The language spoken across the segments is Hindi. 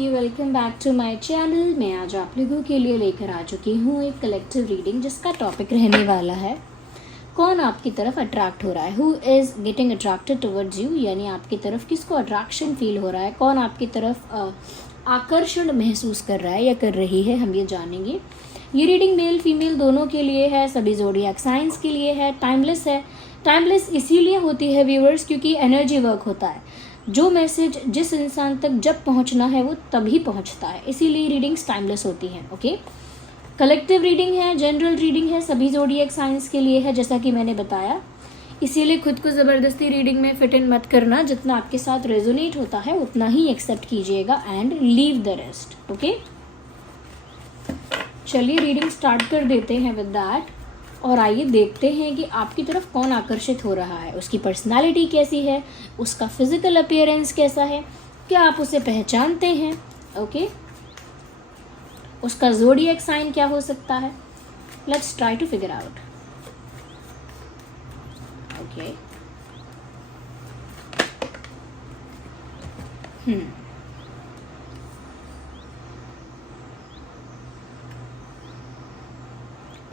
Welcome back to my channel. मैं आज आप लोगों के लिए लेकर आ चुकी हूँ एक कलेक्टिव रीडिंग जिसका टॉपिक रहने वाला है कौन आपकी तरफ अट्रैक्ट हो रहा है, who is getting attracted towards you, यानी आपकी तरफ किसको अट्रैक्शन फील हो रहा है, कौन आपकी तरफ आकर्षण महसूस कर रहा है या कर रही है, हम ये जानेंगे। ये रीडिंग मेल फीमेल दोनों के लिए है, सभी ज़ोडिएक साइंस के लिए है, टाइमलेस है। टाइमलेस इसीलिए होती है व्यूअर्स क्योंकि एनर्जी वर्क होता है, जो मैसेज जिस इंसान तक जब पहुंचना है वो तभी पहुंचता है, इसीलिए रीडिंग्स टाइमलेस होती हैं। ओके, कलेक्टिव रीडिंग है, जनरल रीडिंग है, सभी ज़ोडिएक साइंस के लिए है जैसा कि मैंने बताया। इसीलिए खुद को ज़बरदस्ती रीडिंग में फिट इन मत करना, जितना आपके साथ रेजोनेट होता है उतना ही एक्सेप्ट कीजिएगा and leave the rest. Okay, चलिए रीडिंग स्टार्ट कर देते हैं विद दैट, और आइए देखते हैं कि आपकी तरफ कौन आकर्षित हो रहा है, उसकी पर्सनालिटी कैसी है, उसका फिजिकल अपीयरेंस कैसा है, क्या आप उसे पहचानते हैं। ओके, उसका ज़ोडिएक साइन क्या हो सकता है। Let's try to figure out. Okay,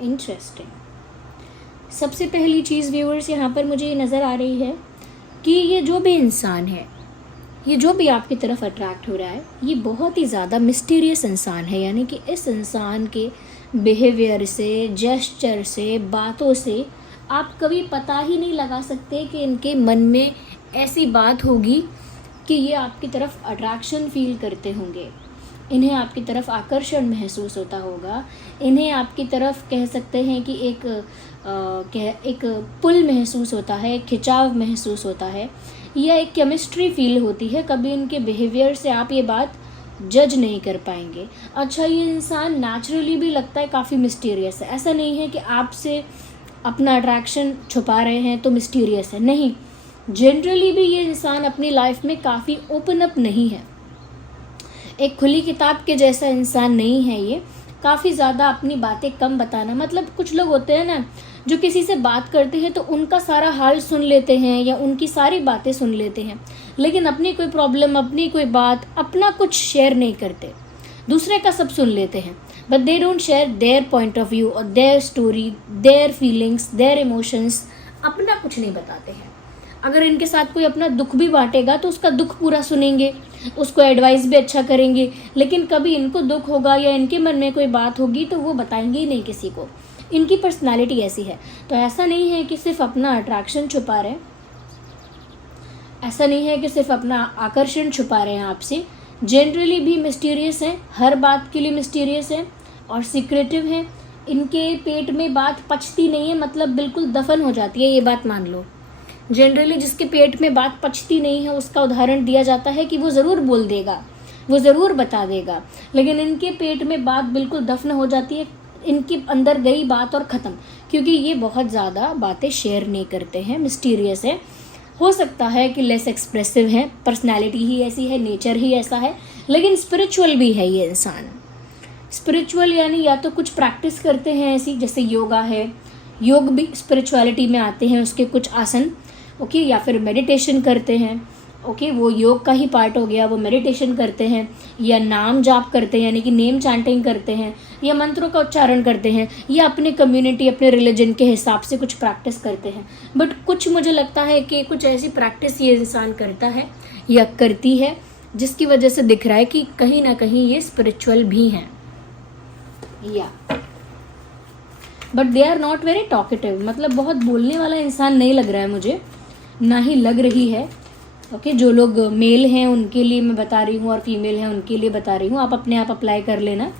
interesting. सबसे पहली चीज़ व्यूअर्स यहाँ पर मुझे ये नज़र आ रही है कि ये जो भी इंसान है, ये जो भी आपकी तरफ अट्रैक्ट हो रहा है, ये बहुत ही ज़्यादा मिस्टीरियस इंसान है, यानी कि इस इंसान के बिहेवियर से, जेस्चर से, बातों से आप कभी पता ही नहीं लगा सकते कि इनके मन में ऐसी बात होगी कि ये आपकी तरफ अट्रैक्शन फील करते होंगे, इन्हें आपकी तरफ आकर्षण महसूस होता होगा, इन्हें आपकी तरफ कह सकते हैं कि एक पुल महसूस होता है, एक खिंचाव महसूस होता है, या एक केमिस्ट्री फील होती है। कभी इनके बिहेवियर से आप ये बात जज नहीं कर पाएंगे। अच्छा, ये इंसान नेचुरली भी लगता है काफ़ी मिस्टीरियस है, ऐसा नहीं है कि आपसे अपना अट्रैक्शन छुपा रहे हैं तो मिस्टीरियस है, नहीं, जनरली भी ये इंसान अपनी लाइफ में काफ़ी ओपन अप नहीं है, एक खुली किताब के जैसा इंसान नहीं है ये, काफ़ी ज़्यादा अपनी बातें कम बताना। मतलब कुछ लोग होते हैं ना जो किसी से बात करते हैं तो उनका सारा हाल सुन लेते हैं या उनकी सारी बातें सुन लेते हैं, लेकिन अपनी कोई प्रॉब्लम, अपनी कोई बात, अपना कुछ शेयर नहीं करते, दूसरे का सब सुन लेते हैं, but they don't share their point of view और their story, their feelings, their emotions, अपना कुछ नहीं बताते हैं। अगर इनके साथ कोई अपना दुख भी बांटेगा तो उसका दुख पूरा सुनेंगे, उसको एडवाइस भी अच्छा करेंगे, लेकिन कभी इनको दुख होगा या इनके मन में कोई बात होगी तो वो बताएंगे ही नहीं किसी को। इनकी पर्सनालिटी ऐसी है। तो ऐसा नहीं है कि सिर्फ अपना अट्रैक्शन छुपा रहे हैं, ऐसा नहीं है कि सिर्फ अपना आकर्षण छुपा रहे हैं आपसे, जनरली भी मिस्टीरियस हैं, हर बात के लिए मिस्टीरियस हैं और सीक्रेटिव हैं। इनके पेट में बात पचती नहीं है, मतलब बिल्कुल दफन हो जाती है, ये बात मान लो। जनरली जिसके पेट में बात पचती नहीं है उसका उदाहरण दिया जाता है कि वो ज़रूर बोल देगा, वो ज़रूर बता देगा, लेकिन इनके पेट में बात बिल्कुल दफन हो जाती है, इनके अंदर गई बात और ख़त्म, क्योंकि ये बहुत ज़्यादा बातें शेयर नहीं करते हैं, मिस्टीरियस है। हो सकता है कि लेस एक्सप्रेसिव है, पर्सनैलिटी ही ऐसी है, नेचर ही ऐसा है, लेकिन स्पिरिचुअल भी है ये इंसान। स्पिरिचुअल यानी या तो कुछ प्रैक्टिस करते हैं ऐसी, जैसे योगा है, योग भी स्पिरिचुअलिटी में आते हैं, उसके कुछ आसन। ओके, या फिर मेडिटेशन करते हैं। ओके, वो योग का ही पार्ट हो गया, वो मेडिटेशन करते हैं, या नाम जाप करते हैं यानी कि नेम चैंटिंग करते हैं, या मंत्रों का उच्चारण करते हैं, या अपने कम्युनिटी, अपने रिलीजन के हिसाब से कुछ प्रैक्टिस करते हैं। बट कुछ मुझे लगता है कि कुछ ऐसी प्रैक्टिस ये इंसान करता है या करती है जिसकी वजह से दिख रहा है कि कहीं ना कहीं ये स्पिरिचुअल भी हैं, या but they are not very talkative, मतलब बहुत बोलने वाला इंसान नहीं लग रहा है मुझे, ना ही लग रही है। ओके, जो लोग मेल हैं उनके लिए मैं बता रही हूँ और फीमेल हैं उनके लिए बता रही हूँ, आप अपने आप अप्लाई कर लेना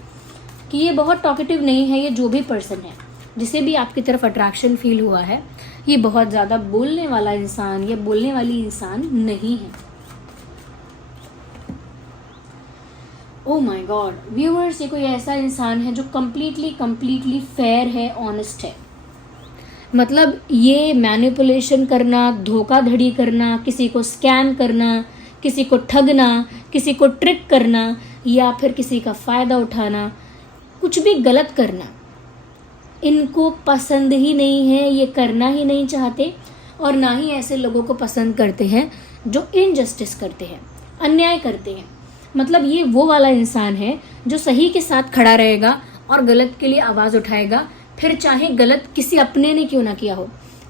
कि ये बहुत टॉकेटिव नहीं है। ये जो भी पर्सन है जिसे भी आपकी तरफ अट्रैक्शन फील हुआ है, ये बहुत ज़्यादा बोलने वाला इंसान या बोलने वाली इंसान नहीं है। ओह माय गॉड व्यूअर्स, ये कोई ऐसा इंसान है जो कम्प्लीटली फेयर है, ऑनेस्ट है। मतलब ये मैनिपुलेशन करना, धोखाधड़ी करना, किसी को स्कैम करना, किसी को ठगना, किसी को ट्रिक करना, या फिर किसी का फ़ायदा उठाना, कुछ भी गलत करना, इनको पसंद ही नहीं है, ये करना ही नहीं चाहते, और ना ही ऐसे लोगों को पसंद करते हैं जो इनजस्टिस करते हैं, अन्याय करते हैं। मतलब ये वो वाला इंसान है जो सही के साथ खड़ा रहेगा और गलत के लिए आवाज़ उठाएगा, फिर चाहे गलत किसी अपने ने क्यों ना किया हो,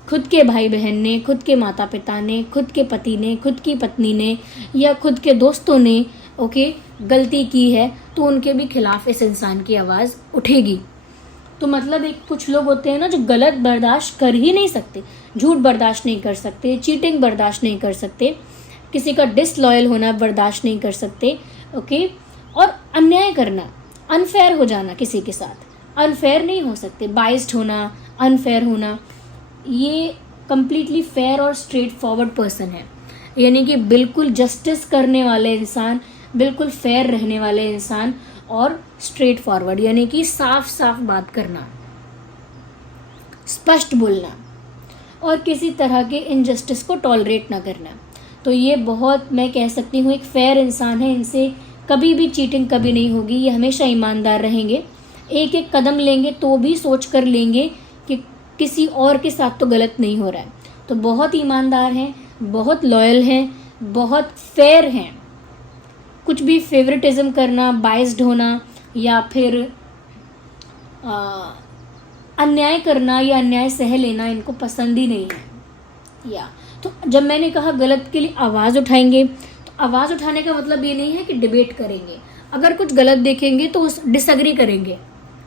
खुद के भाई बहन ने, खुद के माता पिता ने, खुद के पति ने, खुद की पत्नी ने या खुद के दोस्तों ने ओके गलती की है, तो उनके भी खिलाफ इस इंसान की आवाज़ उठेगी। तो मतलब एक कुछ लोग होते हैं ना जो गलत बर्दाश्त कर ही नहीं सकते, झूठ बर्दाश्त नहीं कर सकते, चीटिंग बर्दाश्त नहीं कर सकते, किसी का डिसलॉयल होना बर्दाश्त नहीं कर सकते ओके। और अन्याय करना, अनफेयर हो जाना किसी के साथ, अनफेयर नहीं हो सकते, बाइस्ड होना, अनफेयर होना, ये कम्प्लीटली फेयर और स्ट्रेट फॉरवर्ड पर्सन है, यानी कि बिल्कुल जस्टिस करने वाले इंसान, बिल्कुल फेयर रहने वाले इंसान और स्ट्रेट फॉरवर्ड, यानी कि साफ साफ बात करना, स्पष्ट बोलना और किसी तरह के इनजस्टिस को टॉलरेट ना करना। तो ये बहुत, मैं कह सकती हूँ, एक फेयर इंसान है। इनसे कभी भी चीटिंग कभी नहीं होगी, ये हमेशा ईमानदार रहेंगे, एक एक कदम लेंगे तो भी सोच कर लेंगे कि किसी और के साथ तो गलत नहीं हो रहा है। तो बहुत ईमानदार हैं, बहुत लॉयल हैं, बहुत फेयर हैं। कुछ भी फेवरेटिज्म करना, बाइस्ड होना या फिर अन्याय करना या अन्याय सह लेना इनको पसंद ही नहीं है। या तो जब मैंने कहा गलत के लिए आवाज़ उठाएंगे, तो आवाज़ उठाने का मतलब ये नहीं है कि डिबेट करेंगे। अगर कुछ गलत देखेंगे तो उस डिसएग्री करेंगे,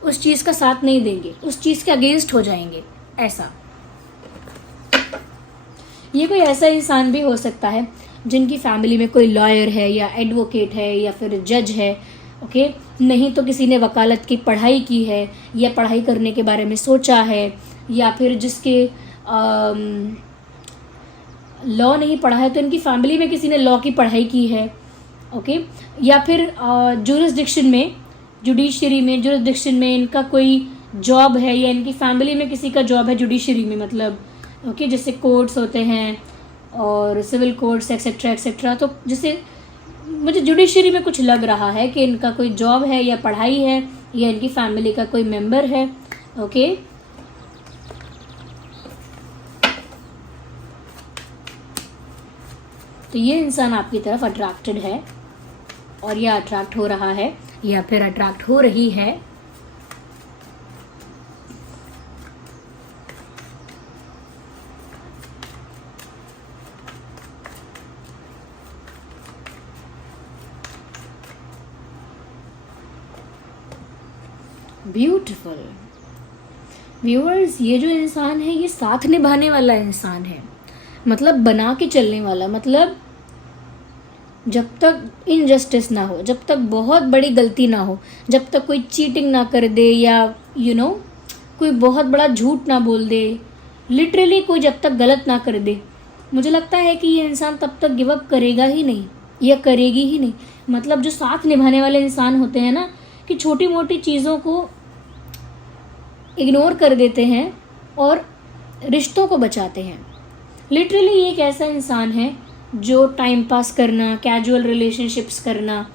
उस चीज़ का साथ नहीं देंगे, उस चीज़ के अगेंस्ट हो जाएंगे। ऐसा ये कोई ऐसा इंसान भी हो सकता है जिनकी फैमिली में कोई लॉयर है या एडवोकेट है या फिर जज है ओके, नहीं तो किसी ने वकालत की पढ़ाई की है या पढ़ाई करने के बारे में सोचा है, या फिर जिसके लॉ नहीं पढ़ा है तो इनकी फैमिली में किसी ने लॉ की पढ़ाई की है ओके, या फिर जुरिस्डिक्शन में, जुडिशरी में, जुरिस्डिक्शन में इनका कोई जॉब है या इनकी फैमिली में किसी का जॉब है जुडिशरी में, मतलब ओके जैसे कोर्ट्स होते हैं और सिविल कोर्ट्स एक्सेट्रा एक्सेट्रा। तो जैसे मुझे जुडिशरी में कुछ लग रहा है कि इनका कोई जॉब है या पढ़ाई है या इनकी फैमिली का कोई मेंबर है ओके। तो ये इंसान आपकी तरफ अट्रैक्टेड है और या अट्रैक्ट हो रहा है या फिर अट्रैक्ट हो रही है। ब्यूटिफुल व्यूअर्स, ये जो इंसान है ये साथ निभाने वाला इंसान है, मतलब बना के चलने वाला। मतलब जब तक इनजस्टिस ना हो, जब तक बहुत बड़ी गलती ना हो, जब तक कोई चीटिंग ना कर दे या कोई बहुत बड़ा झूठ ना बोल दे, लिटरली कोई जब तक गलत ना कर दे, मुझे लगता है कि ये इंसान तब तक गिव अप करेगा ही नहीं या करेगी ही नहीं। मतलब जो साथ निभाने वाले इंसान होते हैं ना, कि छोटी मोटी चीज़ों को इग्नोर कर देते हैं और रिश्तों को बचाते हैं। लिटरली ये एक ऐसा इंसान है जो टाइम पास करना, कैजुअल रिलेशनशिप्स करना।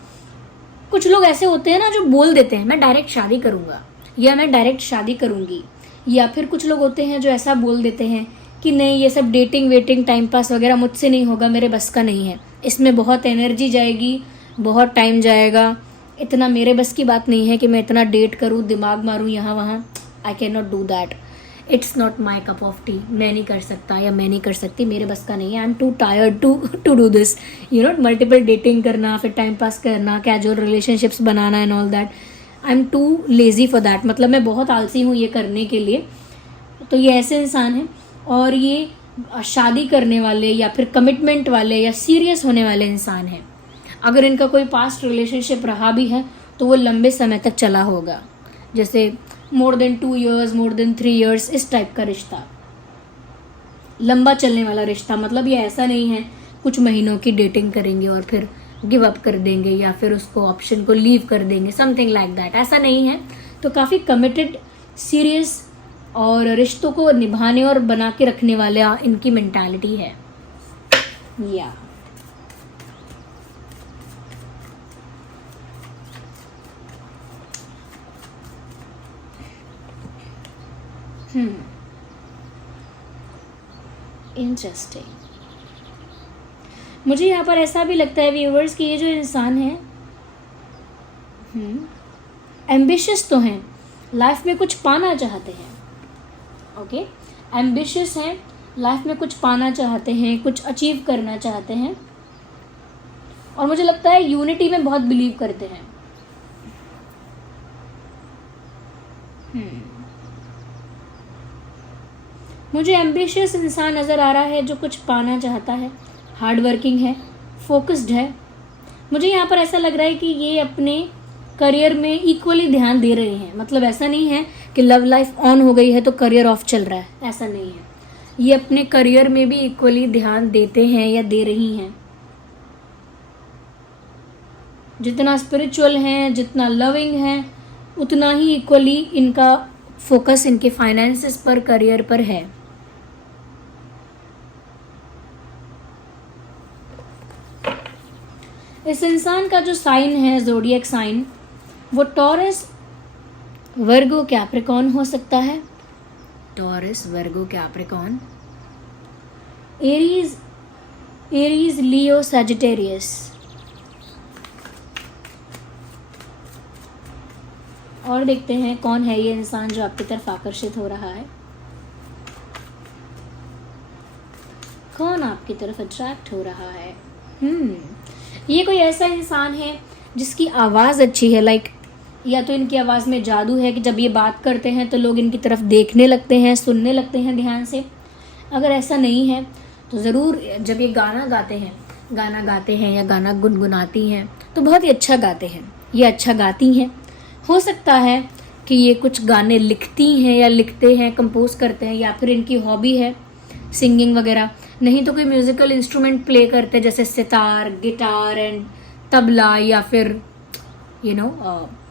कुछ लोग ऐसे होते हैं ना जो बोल देते हैं मैं डायरेक्ट शादी करूँगा या मैं डायरेक्ट शादी करूँगी, या फिर कुछ लोग होते हैं जो ऐसा बोल देते हैं कि नहीं ये सब डेटिंग वेटिंग टाइम पास वगैरह मुझसे नहीं होगा, मेरे बस का नहीं है, इसमें बहुत एनर्जी जाएगी, बहुत टाइम जाएगा, इतना मेरे बस की बात नहीं है कि मैं इतना डेट करूँ, दिमाग मारूँ यहाँ वहाँ। I can not do that, it's not my cup of T, मैं नहीं कर सकता या मैं नहीं कर सकती, मेरे बस का नहीं है, I am too tired to do this, multiple dating करना, फिर टाइम पास करना, कैजुअल रिलेशनशिप्स बनाना and all that, I am too lazy for that, मतलब मैं बहुत आलसी हूँ ये करने के लिए। तो ये ऐसे इंसान हैं और ये शादी करने वाले या फिर कमिटमेंट वाले या सीरियस होने वाले इंसान हैं। अगर इनका कोई पास्ट रिलेशनशिप रहा भी है तो वो लंबे समय तक चला होगा, जैसे more than 2 years, more than 3 years, इस टाइप का रिश्ता, लंबा चलने वाला रिश्ता। मतलब ये ऐसा नहीं है कुछ महीनों की डेटिंग करेंगे और फिर गिव अप कर देंगे या फिर उसको ऑप्शन को लीव कर देंगे, समथिंग लाइक दैट, ऐसा नहीं है। तो काफ़ी कमिटेड, सीरियस और रिश्तों को निभाने और बना के रखने वाला इनकी मेंटालिटी है। या इंटरेस्टिंग। मुझे यहाँ पर ऐसा भी लगता है व्यूअर्स कि ये जो इंसान है एम्बिशियस तो हैं, लाइफ में कुछ पाना चाहते हैं, ओके, एम्बिशियस हैं, लाइफ में कुछ पाना चाहते हैं, कुछ अचीव करना चाहते हैं, और मुझे लगता है यूनिटी में बहुत बिलीव करते हैं। मुझे एम्बिशियस इंसान नज़र आ रहा है जो कुछ पाना चाहता है, हार्ड वर्किंग है, फोकस्ड है। मुझे यहाँ पर ऐसा लग रहा है कि ये अपने करियर में इक्वली ध्यान दे रहे हैं। मतलब ऐसा नहीं है कि लव लाइफ ऑन हो गई है तो करियर ऑफ चल रहा है, ऐसा नहीं है। ये अपने करियर में भी इक्वली ध्यान देते हैं या दे रही हैं। जितना स्पिरिचुअल हैं, जितना लविंग हैं, उतना ही इक्वली इनका फोकस इनके फाइनेंसेस पर, करियर पर है। इस इंसान का जो साइन है, ज़ोडिएक साइन, वो टॉरस, वर्गो, कैप्रिकॉर्न हो सकता है। टॉरस, वर्गो, कैप्रिकॉर्न, एरीज, लियो, सजिटेरियस। और देखते हैं कौन है ये इंसान जो आपकी तरफ आकर्षित हो रहा है, कौन आपकी तरफ अट्रैक्ट हो रहा है। ये कोई ऐसा इंसान है जिसकी आवाज़ अच्छी है, लाइक या तो इनकी आवाज़ में जादू है कि जब ये बात करते हैं तो लोग इनकी तरफ देखने लगते हैं, सुनने लगते हैं ध्यान से। अगर ऐसा नहीं है तो ज़रूर जब ये गाना गाते हैं या गाना गुनगुनाती हैं तो बहुत ही अच्छा गाते हैं, ये अच्छा गाती हैं। हो सकता है कि ये कुछ गाने लिखती हैं या लिखते हैं, कंपोज करते हैं, या फिर इनकी हॉबी है सिंगिंग वगैरह। नहीं तो कोई म्यूज़िकल इंस्ट्रूमेंट प्ले करते हैं, जैसे सितार, गिटार एंड तबला, या फिर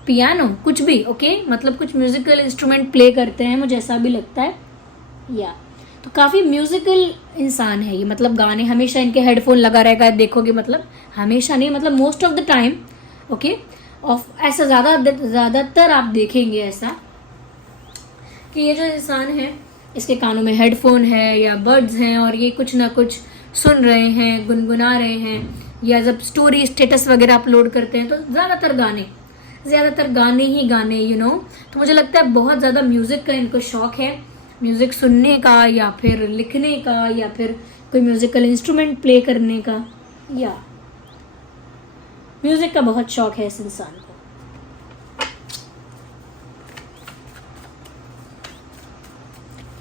पियानो, कुछ भी, ओके, मतलब कुछ म्यूज़िकल इंस्ट्रूमेंट प्ले करते हैं, मुझे ऐसा भी लगता है। तो काफ़ी म्यूज़िकल इंसान है ये, मतलब गाने हमेशा इनके हेडफोन लगा रहेगा, देखोगे, मतलब हमेशा नहीं, मतलब most of the time, okay, of ऐसा ज़्यादातर आप देखेंगे ऐसा कि ये जो इंसान है इसके कानों में हेडफोन है या बड्स हैं और ये कुछ ना कुछ सुन रहे हैं, गुनगुना रहे हैं, या जब स्टोरी, स्टेटस वगैरह अपलोड करते हैं तो ज़्यादातर गाने ही गाने, तो मुझे लगता है बहुत ज़्यादा म्यूज़िक का इनको शौक़ है, म्यूज़िक सुनने का या फिर लिखने का या फिर कोई म्यूज़िकल इंस्ट्रूमेंट प्ले करने का, या म्यूज़िक का बहुत शौक़ है इस इंसान को।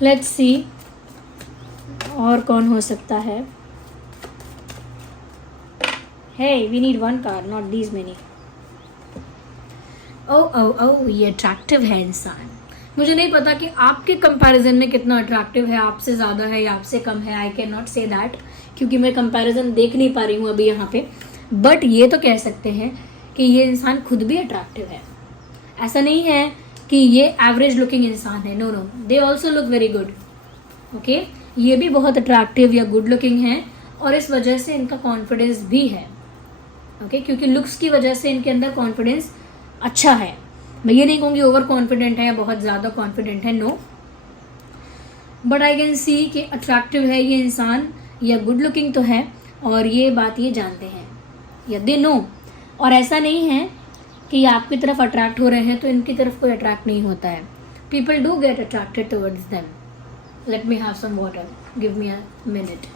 लेट्स सी और कौन हो सकता है। Hey, we need one card, not these many. Oh, ये अट्रैक्टिव है इंसान। मुझे नहीं पता कि आपके कंपैरिजन में कितना अट्रैक्टिव है, आपसे ज़्यादा है या आपसे कम है, I can not say that, क्योंकि मैं कंपैरिजन देख नहीं पा रही हूँ अभी यहाँ पे। बट ये तो कह सकते हैं कि ये इंसान खुद भी अट्रैक्टिव है। ऐसा नहीं है कि ये एवरेज लुकिंग इंसान है, no, they also look very good, okay. ये भी बहुत अट्रैक्टिव या गुड लुकिंग है और इस वजह से इनका कॉन्फिडेंस भी है, ओके, क्योंकि लुक्स की वजह से इनके अंदर कॉन्फिडेंस अच्छा है। मैं ये नहीं कहूँगी ओवर कॉन्फिडेंट है या बहुत ज़्यादा कॉन्फिडेंट है, no, but I can see कि अट्रैक्टिव है ये इंसान या गुड लुकिंग तो है, और ये बात ये जानते हैं या दे नो। और ऐसा नहीं है कि आपकी तरफ अट्रैक्ट हो रहे हैं तो इनकी तरफ कोई अट्रैक्ट नहीं होता है। People do get attracted towards them. Let me have some water, give me a minute.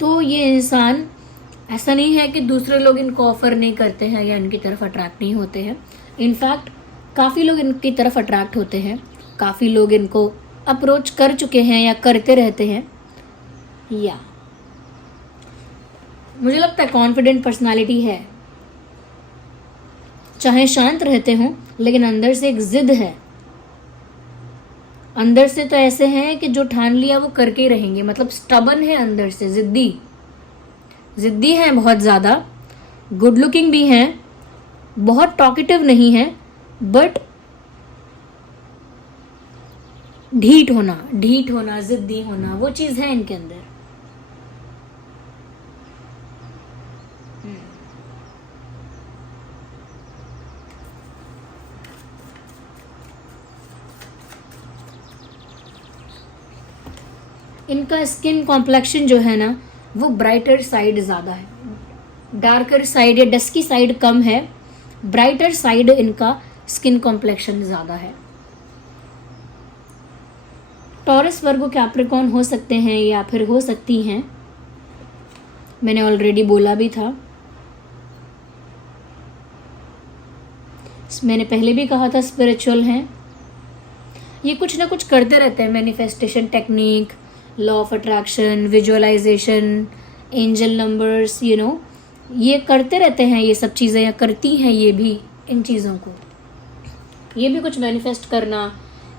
तो ये इंसान, ऐसा नहीं है कि दूसरे लोग इनको ऑफर नहीं करते हैं या इनकी तरफ अट्रैक्ट नहीं होते हैं। इनफैक्ट काफ़ी लोग इनकी तरफ अट्रैक्ट होते हैं, काफ़ी लोग इनको अप्रोच कर चुके हैं या करते रहते हैं। या मुझे लगता है कॉन्फिडेंट पर्सनालिटी है, चाहे शांत रहते हों लेकिन अंदर से एक जिद है। अंदर से तो ऐसे हैं कि जो ठान लिया वो करके ही रहेंगे, मतलब स्टबन है अंदर से, जिद्दी हैं बहुत ज़्यादा, गुड लुकिंग भी हैं, बहुत टॉकेटिव नहीं है, बट ढीठ होना, जिद्दी होना, वो चीज़ है इनके अंदर। इनका स्किन कॉम्प्लेक्शन जो है ना वो ब्राइटर साइड ज़्यादा है, डार्कर साइड या डस्की साइड कम है, ब्राइटर साइड इनका स्किन कॉम्प्लेक्शन ज़्यादा है। टॉरस वर्गो कैप्रिकॉर्न हो सकते हैं या फिर हो सकती हैं, मैंने ऑलरेडी बोला भी था, मैंने पहले भी कहा था स्पिरिचुअल हैं। ये कुछ ना कुछ करते रहते हैं, manifestation technique, law of attraction, visualisation, angel numbers, ये करते रहते हैं ये सब चीज़ें, या करती हैं ये भी इन चीज़ों को। ये भी कुछ मैनिफेस्ट करना,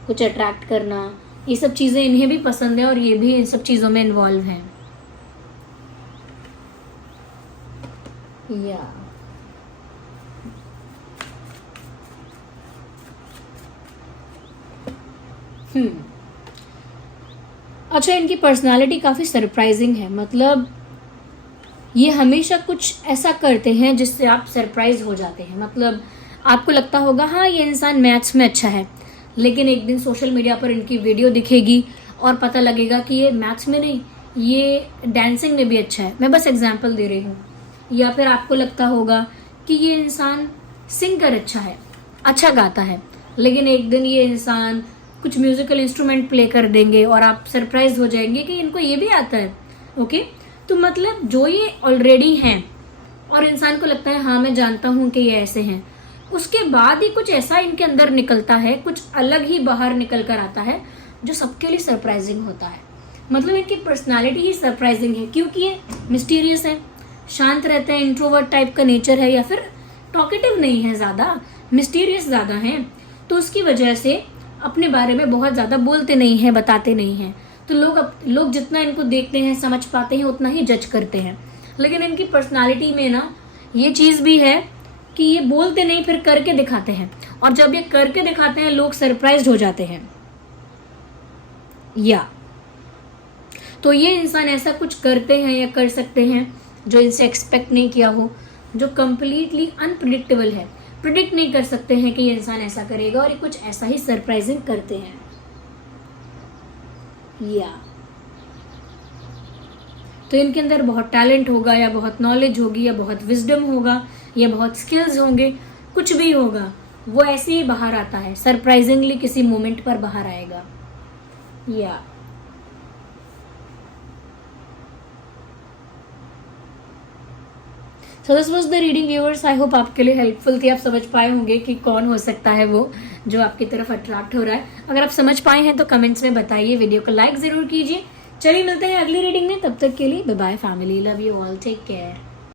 कुछ अट्रैक्ट करना, ये सब चीज़ें इन्हें भी पसंद है और ये भी इन सब चीज़ों में इन्वॉल्व हैं। या अच्छा, इनकी पर्सनालिटी काफ़ी सरप्राइजिंग है, मतलब ये हमेशा कुछ ऐसा करते हैं जिससे आप सरप्राइज हो जाते हैं। मतलब आपको लगता होगा हाँ ये इंसान मैथ्स में अच्छा है, लेकिन एक दिन सोशल मीडिया पर इनकी वीडियो दिखेगी और पता लगेगा कि ये मैथ्स में नहीं, ये डांसिंग में भी अच्छा है। मैं बस एग्जांपल दे रही हूँ। या फिर आपको लगता होगा कि ये इंसान सिंगर अच्छा है, अच्छा गाता है, लेकिन एक दिन ये इंसान कुछ म्यूजिकल इंस्ट्रूमेंट प्ले कर देंगे और आप सरप्राइज हो जाएंगे कि इनको ये भी आता है। ओके, तो मतलब जो ये ऑलरेडी हैं और इंसान को लगता है हाँ मैं जानता हूँ कि ये ऐसे हैं, उसके बाद ही कुछ ऐसा इनके अंदर निकलता है, कुछ अलग ही बाहर निकल कर आता है जो सबके लिए सरप्राइजिंग होता है। मतलब इनकी पर्सनालिटी ही सरप्राइजिंग है, क्योंकि ये मिस्टीरियस है, शांत रहते हैं, इंट्रोवर्ट टाइप का नेचर है, या फिर टॉकेटिव नहीं है ज़्यादा, मिस्टीरियस ज़्यादा हैं, तो उसकी वजह से अपने बारे में बहुत ज़्यादा बोलते नहीं हैं, बताते नहीं हैं। तो लोग जितना इनको देखते हैं, समझ पाते हैं, उतना ही जज करते हैं। लेकिन इनकी पर्सनालिटी में ना ये चीज़ भी है कि ये बोलते नहीं, फिर करके दिखाते हैं, और जब ये करके दिखाते हैं लोग सरप्राइज्ड हो जाते हैं। या तो ये इंसान ऐसा कुछ करते हैं या कर सकते हैं जो इनसे एक्सपेक्ट नहीं किया हो, जो कंप्लीटली अनप्रिडिक्टेबल है, प्रिडिक्ट नहीं कर सकते हैं कि ये इंसान ऐसा करेगा, और ये कुछ ऐसा ही सरप्राइजिंग करते हैं। या तो इनके अंदर बहुत टैलेंट होगा, या बहुत नॉलेज होगी, या बहुत विजडम होगा, या बहुत स्किल्स होंगे, कुछ भी होगा, वो ऐसे ही बाहर आता है, सरप्राइजिंगली किसी मोमेंट पर बाहर आएगा। या so this was the reading viewers. I hope आपके लिए हेल्पफुल थी, आप समझ पाए होंगे कि कौन हो सकता है वो जो आपकी तरफ अट्रैक्ट हो रहा है। अगर आप समझ पाए हैं तो कमेंट्स में बताइए, वीडियो को लाइक जरूर कीजिए। चलिए मिलते हैं अगली रीडिंग में, तब तक के लिए bye bye family, love you all, take care.